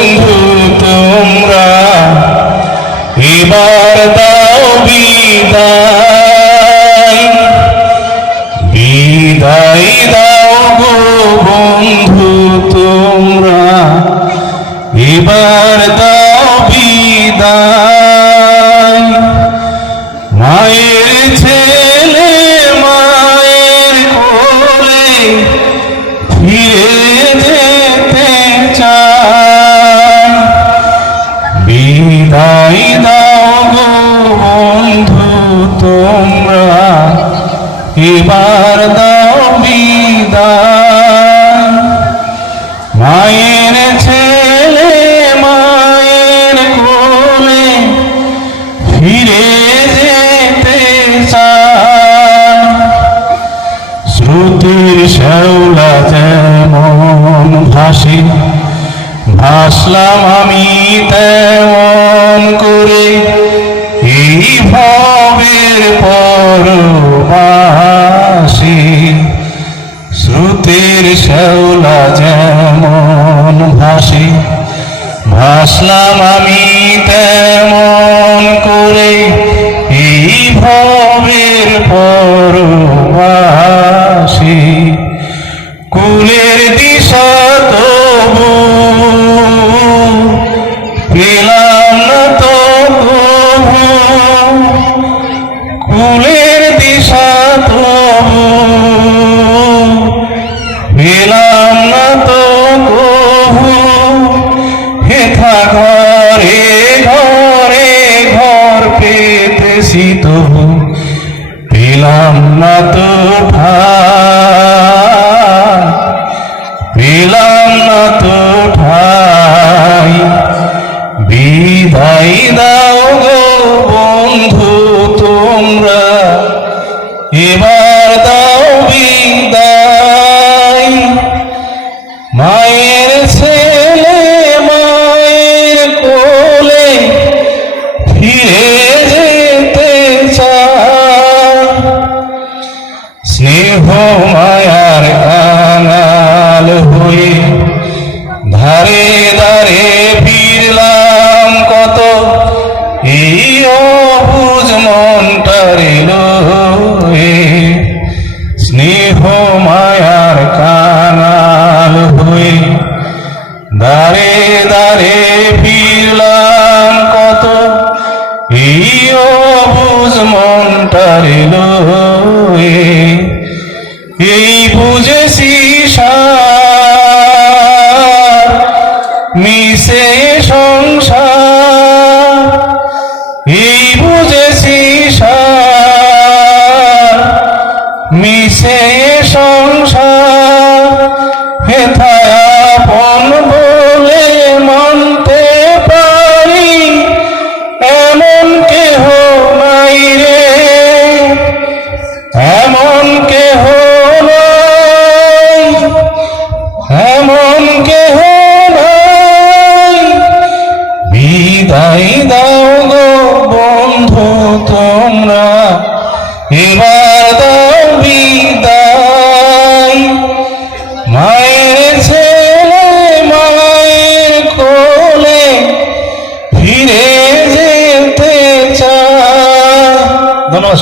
বন্ধু তোমরা এবার দাও বিদায়। বিদায় দাও গো বন্ধু তোমরা এবার দাও এবার দাও বিদায় মায়ের ছেলে, মায়ের কোলে ফিরে যেতে চায় শ্রুতির শ্যাওলা যেমন ভাসে, ভাসলাম আমি তেমন করে, এই ভবের পরবাসী, শ্রুতির শ্যাওলা যেমন ভাসে, ভাসলাম আমি তেমন করে, এই ভবের পরবাসী। কুলের দিশা তবু পেলাম তবু, কুলের হেথা ঘরে ঘরে ঘর পেতেছি তবু পেলাম না তো ঠাই পেলাম না তো ঠাই স্নেহ মায়ার কাঙাল হয়ে ধারে ধারে ফিরলাম কত? এই অবুজ মনটারে লয়ে স্নেহ মায়ার কাঙাল হয়ে দারে দারে ফিরলাম কত? এই অবুজ মনটারে লয়ে মিশে সংসার এই বুঝেছি মিশে সংসার হেথায় আপন বলে মানতে পারি, এমন কেহ নাই রে, এমন কেহ নাই, এমন কেহ বিদায় দাও গো বন্ধু তোমরা, এবার দাও বিদায়। মায়ের ছেলে মায়ের কোলে ফিরে যেতে চায়। ধন্যবাদ